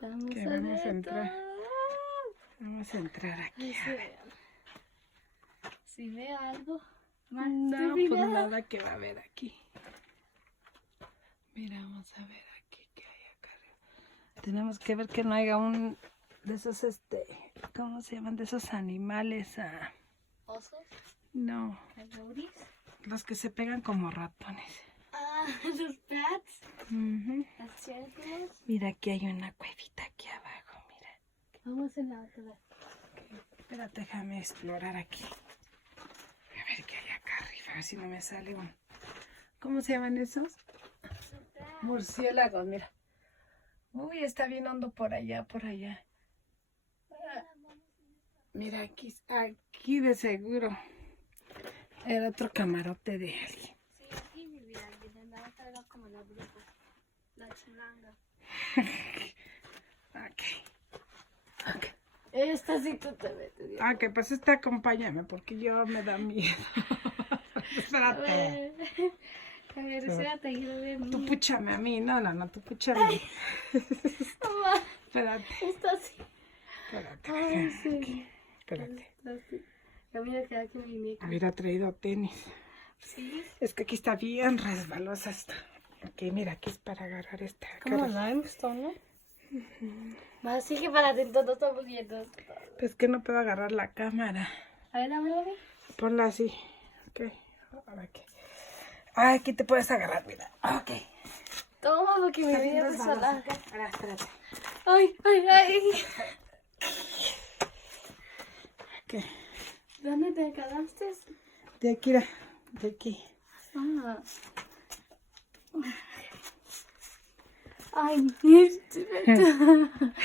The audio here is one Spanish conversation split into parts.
Vamos Que a vamos a ver entrar. todo. Vamos a entrar aquí. Ay, A sí, ver. vean. Si ve algo. No, pues nada que va a haber aquí. Mira, vamos a ver aquí qué hay acá arriba. Tenemos que ver que no haya un de esos, ¿cómo se llaman? De esos animales. ¿Osos? No, ¿Algoritmos? los que se pegan como ratones. Ah, los bats. Ujú. Los círculos. Mira, aquí hay una cuevita aquí abajo, mira. Vamos a la otra. Espérate, déjame explorar aquí. A ver qué hay acá arriba, a ver si no me sale un... ¿Cómo se llaman esos? Murciélagos, mira. Uy, está bien hondo por allá, por allá. Ah, mira, aquí de seguro. Era otro camarote de alguien. Sí, aquí vivía alguien. Andaba tal como la bruja. La chulanga. Ok. Esta sí tú te metes. Ok, pues acompáñame porque yo me da miedo. Espérate. A ver, espérate, quiero ver. Tú púchame a mí. No, tú púchame a mí. Mamá, Espérate. está así. Espérate. Ay, sí. Espérate. Está así. Ya mira que aquí mi muñeca. Hubiera traído tenis. Sí. Es que aquí está bien resbalosa esta. Ok, mira, aquí es para agarrar esta. Como limestone, ¿no? Más sigue para adentro, no estamos viendo. Pues que no puedo agarrar la cámara. A ver, dámelo a mí. Ponla así. Ok. Ahora aquí. Ah, aquí te puedes agarrar, mira. Ok. Toma, porque mi Está bien vida es resbalosa, sola. ¿ok? Ahora, espérate. Ay, ay, ay. Ok. ¿Dónde te quedaste? De aquí, mira. De aquí. Ah. Ay,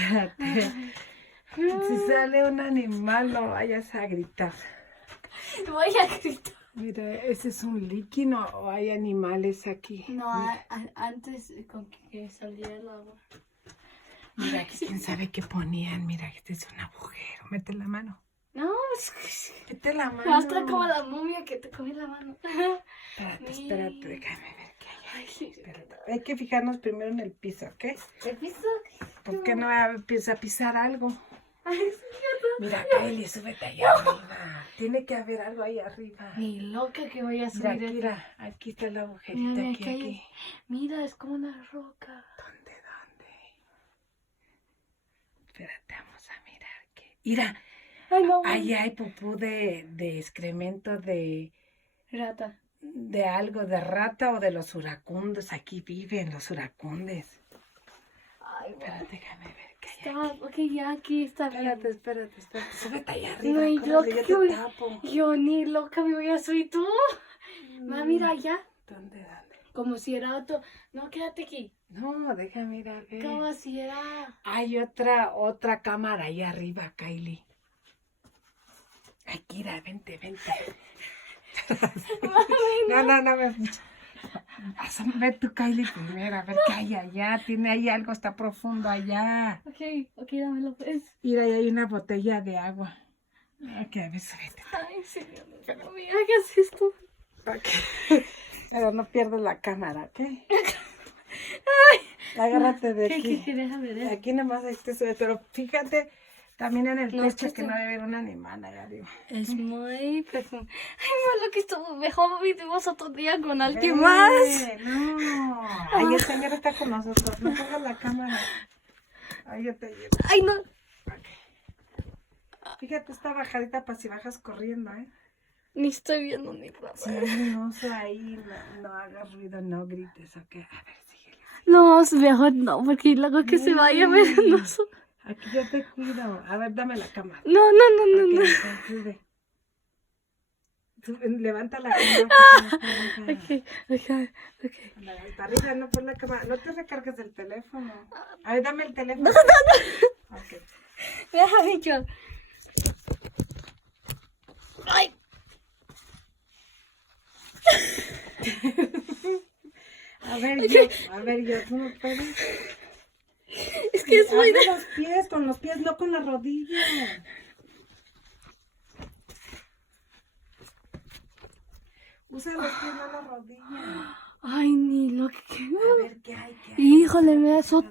Espérate. Si sale un animal, no vayas a gritar. voy a gritar. Mira, ese es un líquido o hay animales aquí. No, antes con que saliera el agua. Mira, aquí quién sabe qué ponían. Mira, este es un agujero. Mete la mano. No, Mete la mano. hasta como la momia que te coge la mano. Espérate, déjame ver qué hay. Ay, sí. Espérate. Hay que fijarnos primero en el piso, ¿ok? ¿El piso? ¿Por qué no empieza a pisar algo? Ay, sí, Mira, Kylie, súbete allá arriba. Tiene que haber algo ahí arriba. ni loca que voy a Mira, subir. aquí, mira, aquí está el agujerito, Mira, aquí, aquí. Mira, es como una roca. ¿Dónde? Espérate, vamos a mirar qué. Mira, Ay, no. ahí hay pupú de excremento de Rata. algo, de rata o de los uracundos. Aquí viven los uracundes. Ay, Espérate, déjame ver qué hay. está, ok, ya aquí está bien. Espérate. Súbete allá arriba. No, y córrele, loca yo que te voy. tapo. Yo ni loca me voy a subir tú. Ma, mira allá. ¿Dónde? Como si era otro. No, quédate aquí. No, déjame ir a ver. Como si era. Hay otra cámara ahí arriba, Kylie. Aquí, vente. No. Ve tu Kylie primero, a ver qué hay allá. Tiene ahí algo, está profundo allá. Ok, dámelo pues. Mira, ahí hay una botella de agua. Ok, a ver, súbete. Ay, señor, no me hagas esto. Ok. Pero no pierdas la cámara, ¿ok? Agárrate de aquí. Déjame ver. Aquí nomás hay que subir, pero fíjate también en el No, techo es que que no debe haber un animal allá arriba. Es muy perfume. Ay, malo que estuvo mejor vivimos otro día con alguien más. No. Ay, el señor está con nosotros. No pongas la cámara. Ay, yo te llevo. Ay, no. Ok. Fíjate, está bajadita para si bajas corriendo, ¿eh? Ni estoy viendo ni nada. Si hay un oso ahí, no hagas ruido, no grites, ¿ok? A ver, síguele. No, es mejor no, porque luego que se vaya a ver el oso. Aquí yo te cuido. A ver, dame la cámara. No. Ok, sube. Levanta la cámara. Ok. Para arriba, no por la cámara. No te recargues del teléfono. A ver, dame el teléfono. Ok. Déjame yo. Ay. A ver, yo, ¿tú no puedes? Es que es muy... Hazme los pies, con los pies, no con las rodillas. Usa los pies, no las rodillas. Ay, ni lo que... A ver, ¿qué hay? Híjole, me da eso...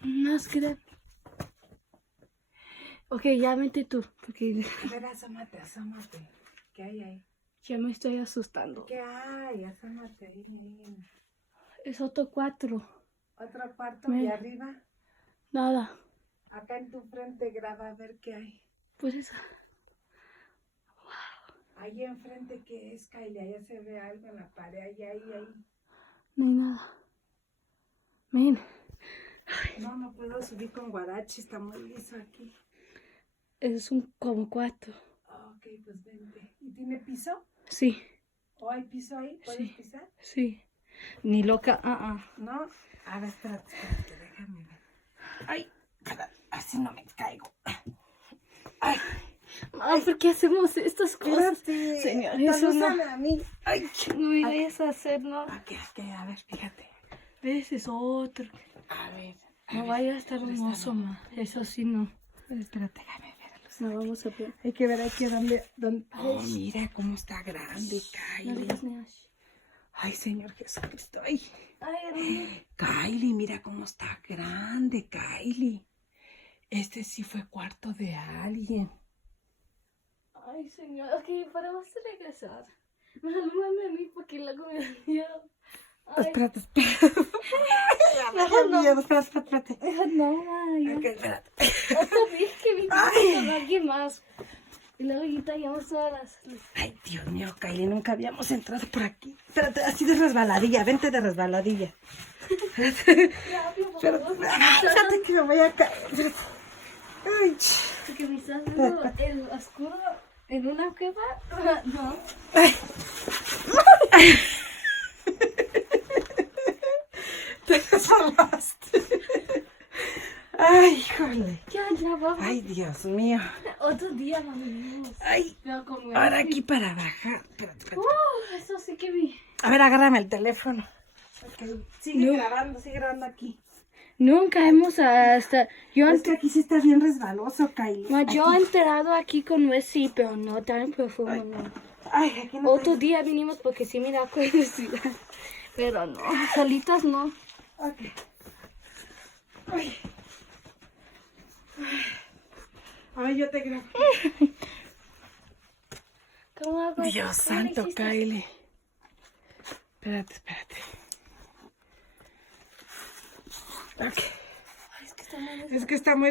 Más grande. Ok, ya vente tú, porque A ver, asómate, asómate. ¿Qué hay ahí? ya me estoy asustando. ¿Qué hay? Asómate ahí, niña. Es otro 4. Otro cuarto Ven. y arriba. Nada. Acá en tu frente graba a ver qué hay. Pues eso. Ahí enfrente, ¿qué es, Kylie? Allá se ve algo en la pared. Ahí. No hay nada. Ven. No puedo subir con guarachi. Está muy liso aquí. Es un como 4. Ok, pues vente. ¿Y tiene piso? Sí, ¿O hay piso ahí? ¿Puedes Sí. pisar? sí. Ni loca, No. A ver, espérate, déjame ver. Ay, espérate, así no me caigo. Ay, ¿Por qué hacemos estas cosas? espérate. Señor, eso no. Salúdame a mí. Ay, No me vayas a hacer, ¿no? aquí, a ver, fíjate. Ese es otro. A ver. No vaya a estar un oso, ma. Eso sí, no. Espérate, déjame ver. No vamos a ver. Hay que ver aquí dónde. Oh, mira cómo está grande, No Kylie. digas ni ash. Ay, Señor Jesucristo. Ay, Ay, hermano. Kylie, mira cómo está grande, Kylie. Este sí fue cuarto de alguien. Ay, señor. Ok, para vamos a regresar. Salúdame a mí porque luego me da miedo. Ay, Espérate. Mejor no. Espérate. No, ma. Ok, espérate. Otra vez que vinimos con alguien más. Y luego ahorita llevamos todas las... Ay, Dios mío, Kylie, nunca habíamos entrado por aquí. Espérate, así de resbaladilla, vente de resbaladilla. Rápido, por Espérate, favor. fíjate que me voy a caer. Espérate. Ay, Porque me estás viendo el oscuro en una cueva. No. ay. Te salvaste. Ay, híjole. Ya, vamos. Ay, Dios mío. Otro día vamos. Ay, Pero como... ahora aquí para bajar. Espérate. Eso sí que vi. A ver, agárrame el teléfono. Ok, sigue No. grabando aquí. Nunca hemos hasta... Es que aquí sí está bien resbaloso, Kylie. Yo he enterado aquí con Messi, pero no tan profundo, no. Ay, aquí no. Otro día vinimos porque sí me da curiosidad. Pero no, solitas no. Ok. Ay. A ver, yo te grabo. ¿Cómo hago? Dios ¿Cómo le santo, hiciste? Kylie. Espérate. Ok. Ay, es que está mal. Es que está muy